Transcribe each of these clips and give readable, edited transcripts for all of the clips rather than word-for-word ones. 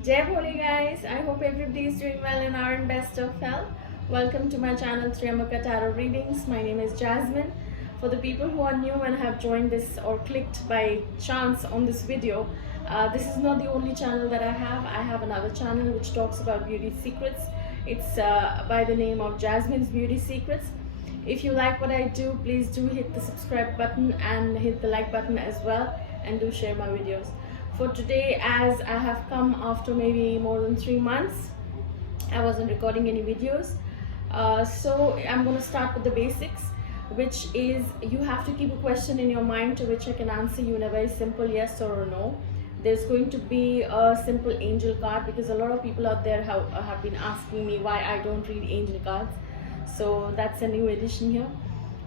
Jai Bhole guys, I hope everybody is doing well and are in best of health. Welcome to my channel Triyambaka Tarot Readings. My name is Jasmine. For the people who are new and have joined this or clicked by chance on this video, this is not the only channel that I have. I have another channel which talks about beauty secrets. It's by the name of Jasmine's Beauty Secrets. If you like what I do, please do hit the subscribe button and hit the like button as well, and do share my videos. For today, as I have come after maybe more than 3 months, I wasn't recording any videos. So I'm going to start with the basics, which is you have to keep a question in your mind to which I can answer you in a very simple yes or no. There's going to be a simple angel card because a lot of people out there have been asking me why I don't read angel cards. So that's a new addition here.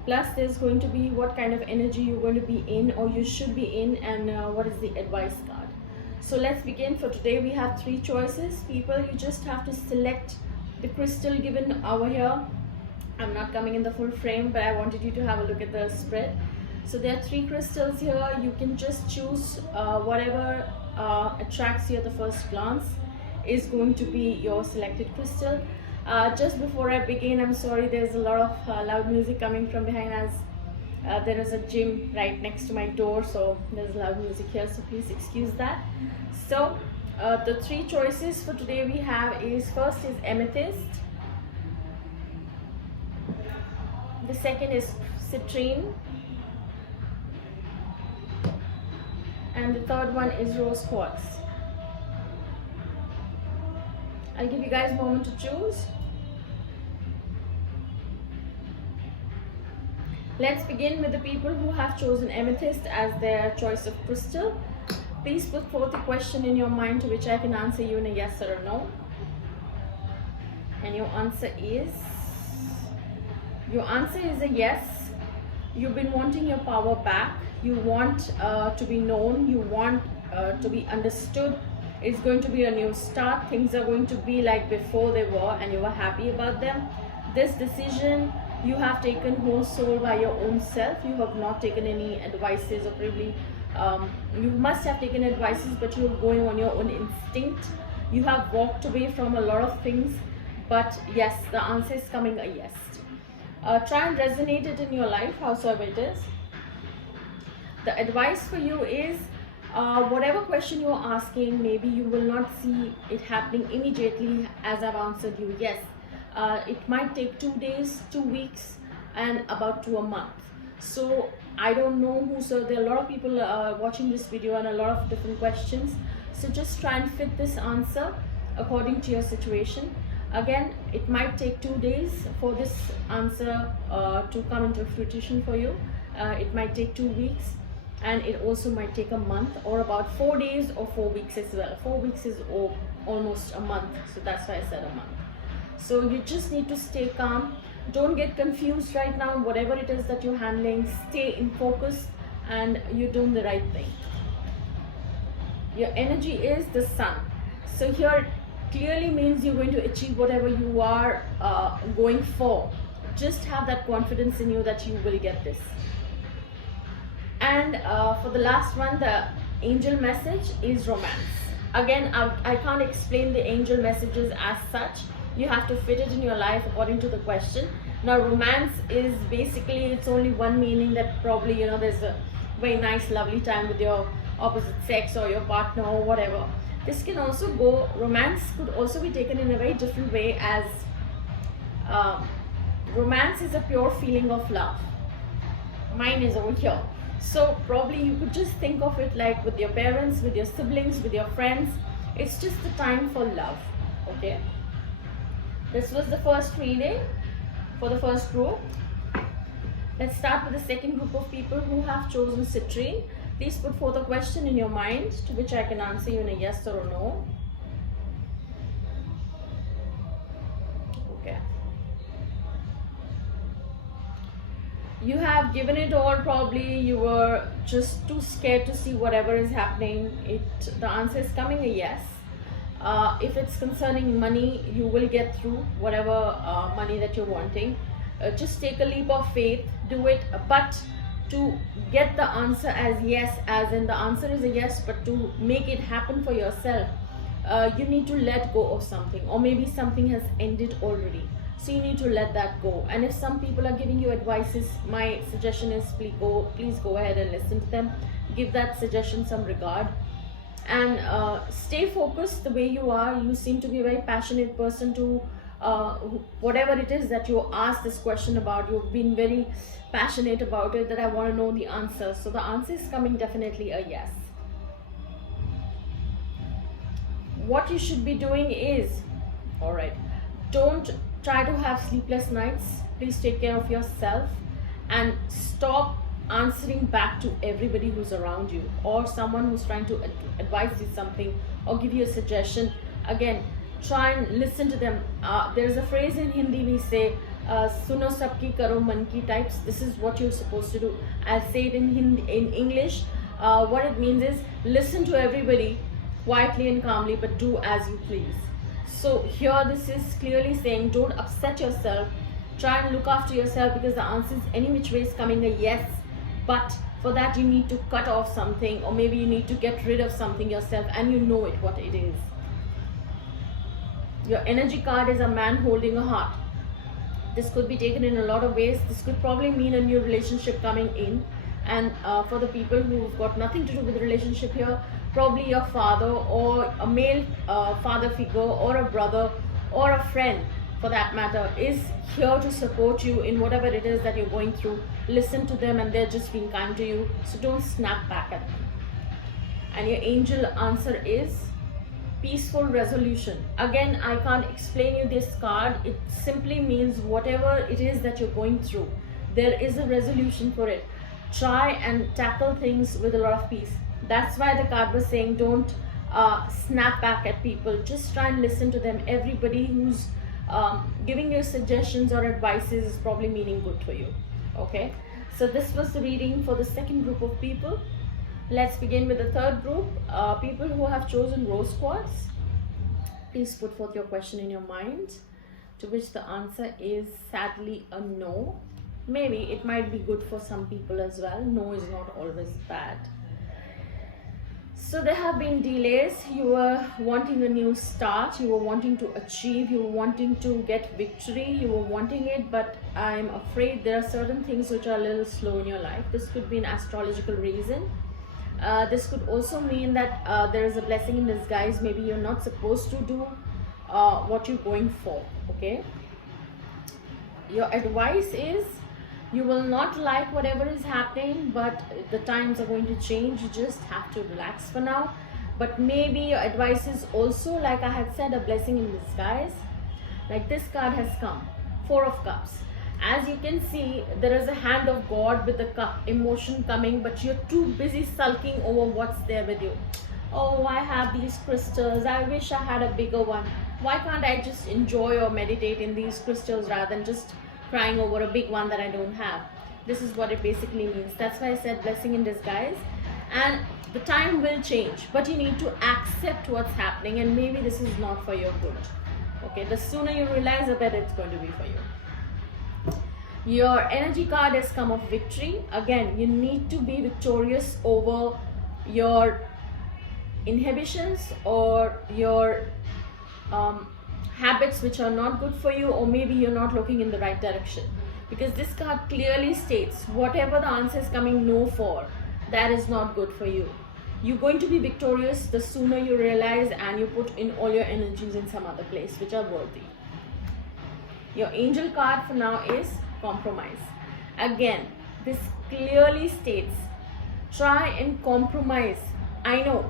Plus there's going to be what kind of energy you're going to be in or you should be in, and what is the advice card. So let's begin. For today we have 3 choices. People, you just have to select the crystal given over here. I'm not coming in the full frame, but I wanted you to have a look at the spread. So there are 3 crystals here. You can just choose whatever attracts you at the first glance is going to be your selected crystal. Just before I begin, I'm sorry, there's a lot of loud music coming from behind us. There is a gym right next to my door, so there's loud music here, so please excuse that. So the 3 choices for today we have is, first is amethyst, the second is citrine, and the third one is rose quartz. I'll give you guys a moment to choose. Let's begin with the people who have chosen amethyst as their choice of crystal. Please put forth a question in your mind to which I can answer you in a yes or a no. And your answer is a yes. You've been wanting your power back. You want to be known. You want to be understood. It's going to be a new start. Things are going to be like before they were, and you are happy about them. This decision you have taken whole soul by your own self. You have not taken any advices, or probably you must have taken advices, but you're going on your own instinct. You have walked away from a lot of things, but yes, the answer is coming a yes. Try and resonate it in your life, howsoever it is. The advice for you is, whatever question you're asking, maybe you will not see it happening immediately as I've answered you yes. It might take 2 days, 2 weeks, and about to a month. So I don't know who, so there are a lot of people watching this video and a lot of different questions. So just try and fit this answer according to your situation. Again, it might take 2 days for this answer to come into fruition for you. It might take 2 weeks, and it also might take a month, or about 4 days or 4 weeks as well. 4 weeks is almost a month, so that's why I said a month. So you just need to stay calm. Don't get confused right now. Whatever it is that you're handling, stay in focus, and you're doing the right thing. Your energy is the sun. So here clearly means you're going to achieve whatever you are going for. Just have that confidence in you that you will get this. And for the last one, the angel message is romance. Again, I can't explain the angel messages as such. You have to fit it in your life according to the question. Now romance is basically, it's only one meaning, that probably, you know, there's a very nice lovely time with your opposite sex or your partner or whatever. This can also go, romance could also be taken in a very different way, as romance is a pure feeling of love. Mine is over here. So probably you could just think of it like with your parents, with your siblings, with your friends. It's just the time for love. Okay, this was the first reading for the first group. Let's start with the second group of people who have chosen citrine. Please put forth a question in your mind to which I can answer you in a yes or a no. Okay. You have given it all. Probably you were just too scared to see whatever is happening. The answer is coming a yes. If it's concerning money, you will get through whatever money that you're wanting. Just take a leap of faith, do it, but to get the answer as yes, as in the answer is a yes, but to make it happen for yourself, you need to let go of something, or maybe something has ended already, so you need to let that go. And if some people are giving you advices, my suggestion is please go ahead and listen to them, give that suggestion some regard, and stay focused the way you are. You seem to be a very passionate person to whatever it is that you asked this question about. You've been very passionate about it, that I want to know the answer. So the answer is coming definitely a yes. What you should be doing is, all right, don't try to have sleepless nights. Please take care of yourself and stop answering back to everybody who's around you, or someone who's trying to advise you something or give you a suggestion. Again, try and listen to them. There's a phrase in Hindi we say, suno sabki karo man ki types. This is what you're supposed to do. I'll say it in Hindi, in English. What it means is, listen to everybody quietly and calmly, but do as you please. So here this is clearly saying, don't upset yourself, try and look after yourself, because the answer is any which way is coming a yes. But for that you need to cut off something, or maybe you need to get rid of something yourself, and you know it what it is. Your energy card is a man holding a heart. This could be taken in a lot of ways. This could probably mean a new relationship coming in, and for the people who've got nothing to do with the relationship here, probably your father, or a male father figure, or a brother, or a friend for that matter, is here to support you in whatever it is that you're going through. Listen to them, and they're just being kind to you, so don't snap back at them. And your angel answer is peaceful resolution. Again, I can't explain you this card. It simply means whatever it is that you're going through, there is a resolution for it. Try and tackle things with a lot of peace. That's why the card was saying, don't snap back at people. Just try and listen to them. Everybody who's giving you suggestions or advices is probably meaning good for you. Okay, so this was the reading for the second group of people. Let's begin with the third group. People who have chosen rose quartz, please put forth your question in your mind, to which the answer is sadly a no. Maybe it might be good for some people as well. No is not always bad. So there have been delays. You were wanting a new start, you were wanting to achieve, you were wanting to get victory, you were wanting it, but I'm afraid there are certain things which are a little slow in your life. This could be an astrological reason. This could also mean that there is a blessing in disguise. Maybe you're not supposed to do what you're going for. Okay, your advice is, you will not like whatever is happening, but the times are going to change. You just have to relax for now. But maybe your advice is also, like I had said, a blessing in disguise. Like this card has come, Four of Cups. As you can see, there is a hand of God with the cup, emotion coming, but you're too busy sulking over what's there with you. Oh, I have these crystals, I wish I had a bigger one. Why can't I just enjoy or meditate in these crystals rather than just crying over a big one that I don't have? This is what it basically means. That's why I said blessing in disguise. And the time will change, but you need to accept what's happening, and maybe this is not for your good. Okay, the sooner you realize, the better it's going to be for you. Your energy card has come of victory. Again, you need to be victorious over your inhibitions or your habits which are not good for you, or maybe you're not looking in the right direction. Because this card clearly states, whatever the answer is coming no for, that is not good for you. You're going to be victorious the sooner you realize and you put in all your energies in some other place which are worthy. Your angel card for now is compromise. Again, this clearly states, try and compromise. I know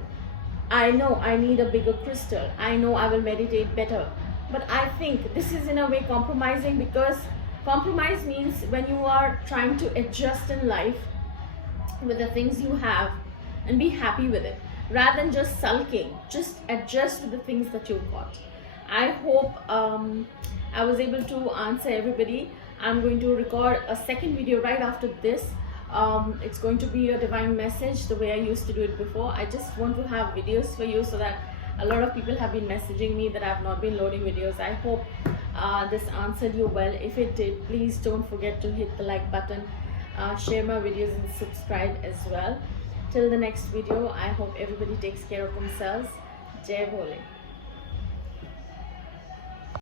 I need a bigger crystal. I know I will meditate better. But I think this is in a way compromising, because compromise means when you are trying to adjust in life with the things you have and be happy with it, rather than just sulking. Just adjust with the things that you've got. I hope I was able to answer everybody. I'm going to record a second video right after this. It's going to be a divine message the way I used to do it before. I just want to have videos for you, so that a lot of people have been messaging me that I've not been loading videos. I hope this answered you well. If it did, please don't forget to hit the like button, share my videos and subscribe as well. Till the next video, I hope everybody takes care of themselves. Jai Bhole.